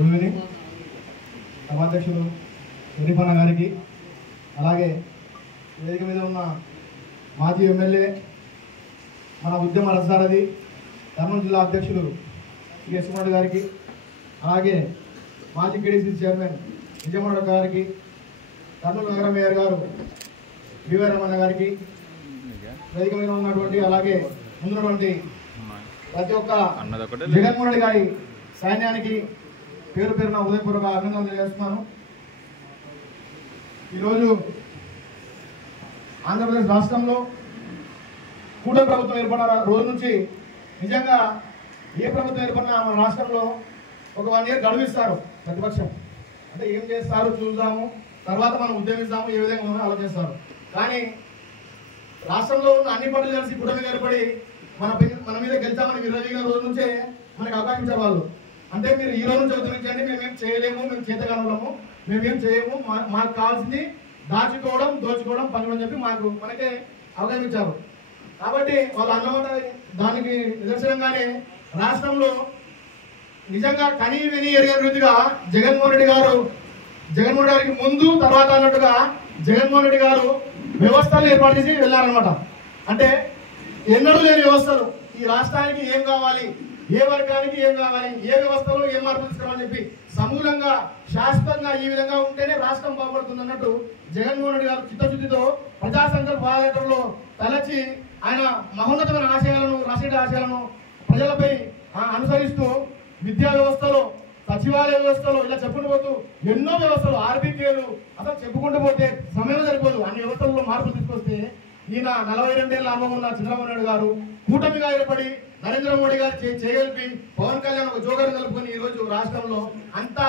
గురువిని సభాధ్యక్షులు షరీఫన్న గారికి, అలాగే వేదిక మీద ఉన్న మాజీ ఎమ్మెల్యే మన ఉద్యమ రథసారథి కర్నూలు జిల్లా అధ్యక్షులు శ్రీ యశ్వరెడ్డి గారికి, అలాగే మాజీ కేడీసీ చైర్మన్ విజయమోహన్ గారికి, కర్నూలు నగర మేయర్ గారు వివై రమణ గారికి, వేదిక మీద ఉన్నటువంటి అలాగే ముందున్నటువంటి ప్రతి ఒక్క జగన్మోహన్ రెడ్డి గారి సైన్యానికి పేరు పేరున ఉదయపూర్వక అభినందనలు తెలియజేస్తున్నాను. ఈరోజు ఆంధ్రప్రదేశ్ రాష్ట్రంలో కూటమి ప్రభుత్వం ఏర్పడిన రోజు నుంచి నిజంగా ఏ ప్రభుత్వం ఏర్పడినా మన రాష్ట్రంలో ఒక 1 year గడువిస్తారు ప్రతిపక్షం. అంటే ఏం చేస్తారు చూద్దాము, తర్వాత మనం ఉద్యమిస్తాము, ఏ విధంగా ఆలోచిస్తారు. కానీ రాష్ట్రంలో ఉన్న అన్ని పార్టీలు కలిసి కూటమి ఏర్పడి మన మీద గెలిచామని విరవీగిన రోజు నుంచే మనకు అవకాశించారు వాళ్ళు. అంటే మీరు ఈ రోజు నుంచి ఉద్యమించండి, మేమేం చేయలేము, మేము చేతగానము, మేమేం చేయము, మాకు కావాల్సింది దాచుకోవడం, దోచుకోవడం, పంచడం చెప్పి మనకే అవకాశించారు. కాబట్టి వాళ్ళు అన్నమాట దానికి నిదర్శనంగానే రాష్ట్రంలో నిజంగా కనీ విని ఎరిగిన రీతిగా జగన్మోహన్ రెడ్డి గారికి ముందు తర్వాత అన్నట్టుగా జగన్మోహన్ రెడ్డి గారు వ్యవస్థలు ఏర్పాటు చేసి వెళ్ళారనమాట. అంటే ఎన్నడూ లేని వ్యవస్థలు, ఈ రాష్ట్రానికి ఏం కావాలి, ఏ వర్గానికి ఏం కావాలి, ఏ వ్యవస్థలో ఏం మార్పులు తీసుకురావాలని చెప్పి సమూలంగా శాశ్వతంగా ఈ విధంగా ఉంటేనే రాష్ట్రం బాగుపడుతుంది అన్నట్టు జగన్మోహన్ రెడ్డి గారు చిత్తశుద్ధితో ప్రజా సంకల్ప పాదయాత్రలో తలచి ఆయన మహోన్నతమైన ఆశయాలను ప్రజలపై అనుసరిస్తూ విద్యా వ్యవస్థలో, సచివాలయ వ్యవస్థలో ఇలా చెప్పుకుంటూ పోతూ ఎన్నో వ్యవస్థలు, ఆర్బీకేలు అసలు చెప్పుకుంటూ పోతే సమయం సరిపోదు. అన్ని వ్యవస్థల్లో మార్పులు తీసుకొస్తే ఈయన 42 ఏళ్ల అనుభవం ఉన్న చంద్రబాబు నాయుడు గారు కూటమిగా ఏర్పడి నరేంద్ర మోడీ గారు చేయగలిపి పవన్ కళ్యాణ్ ఒక జోగర్ కలుపుకొని ఈ రోజు రాష్ట్రంలో అంతా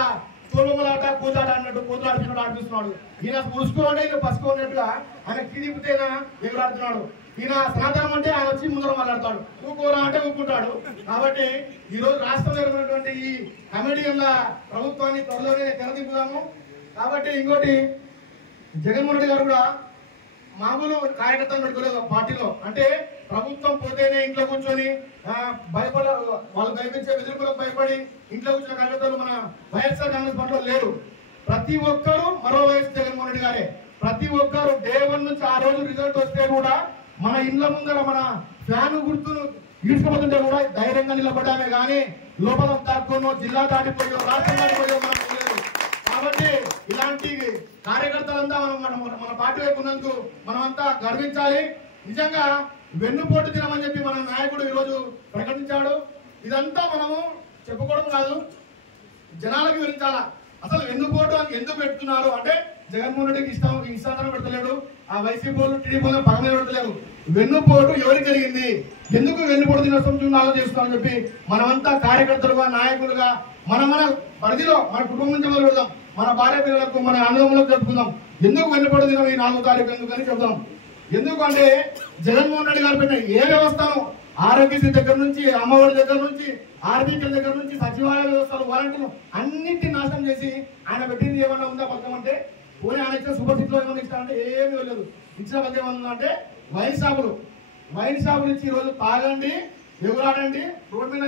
తోలుమలాట కూతాట అన్నట్టు కూతులాడుతున్నాడు, ఆడిపిస్తున్నాడు. ఈయన పులుసుకోండి, ఈయన పసుకోనట్టుగా ఆయన కిదిపితేనా ఎగురాడుతున్నాడు. ఈయన సనాతనం అంటే ఆయన వచ్చి ముందర మాట్లాడతాడు, ఊకోరా అంటే ఊపుకుంటాడు. కాబట్టి ఈ రోజు రాష్ట్రంలో ఉన్నటువంటి ఈ కమిటీల ప్రభుత్వాన్ని త్వరలోనే తెరదింపుదాము. కాబట్టి ఇంకోటి, జగన్మోహన్ రెడ్డి గారు కూడా మామూలు కార్యకర్తలు పెట్టుకోలేదు పార్టీలో. అంటే ప్రభుత్వం పోతేనే ఇంట్లో కూర్చొని భయపడ వాళ్ళు భయపించే బెదిరింపులకు భయపడి ఇంట్లో కూర్చున్న కార్యకర్తలు మన వైఎస్ఆర్ కాంగ్రెస్ పార్టీలో లేరు. ప్రతి ఒక్కరూ మరో వైఎస్ జగన్మోహన్ రెడ్డి గారే. ప్రతి ఒక్కరు డే 1 నుంచి ఆ రోజు రిజల్ట్ వస్తే కూడా మన ఇండ్ల ముందర మన ఫ్యాన్ గుర్తును ఈడ్చుకుపోతుంటే కూడా ధైర్యంగా నిలబడ్డామే కానీ లోపల దాక్కోనో, జిల్లా దాటిపోయో, రాష్ట్రం దాటిపోయో మనం లేదు. కాబట్టి ఇలాంటి కార్యకర్తలంతా మన పార్టీ వైపు ఉన్నందుకు మనమంతా గర్వించాలి. నిజంగా వెన్నుపోటు దినమని చెప్పి మన నాయకుడు ఈరోజు ప్రకటించాడు. ఇదంతా మనము చెప్పుకోవడం కాదు, జనాలకు వివరించాలా. అసలు వెన్నుపోటు అని ఎందుకు పెడుతున్నారు అంటే జగన్మోహన్ రెడ్డికి ఇష్టాంతరం పెడతలేడు, ఆ వైసీపీ వాళ్ళు టీడీపీ వాళ్ళు పగ మీద పెడతలేరు. వెన్నుపోటు ఎవరికి జరిగింది, ఎందుకు వెన్నుపోటు దినోత్సవం ఆలోచిస్తున్నామని చెప్పి మనమంతా కార్యకర్తలుగా, నాయకులుగా మన పరిధిలో మన కుటుంబం నుంచి మొదలు పెడదాం, మన భార్య పిల్లలకు, మన అన్నదమ్ములకు చెప్పుకుందాం. ఎందుకు వెన్నుపోటు దినం ఈ 4వ తారీఖు ఎందుకని చెప్దాం. ఎందుకంటే జగన్మోహన్ రెడ్డి గారు పెట్టిన ఏ వ్యవస్థను, ఆరోగ్యశ్రీ దగ్గర నుంచి, అమ్మఒడి దగ్గర నుంచి, ఆర్బీకేల దగ్గర నుంచి, సచివాలయ వ్యవస్థలు, వాలంటీర్లు అన్నింటినీ నాశనం చేసి ఆయన పెట్టింది ఏమన్నా ఉందా పథకం అంటే, పోనీ ఆయన ఇచ్చిన సూపర్ సిటీలో ఏమన్నా ఇస్తారంటే ఏమీ వెళ్ళదు. ఇచ్చిన పథకం ఏమన్నా అంటే వైన్ షాపులు ఇచ్చి ఈరోజు తాగండి, ఎగురాడండి, రోడ్డు మీద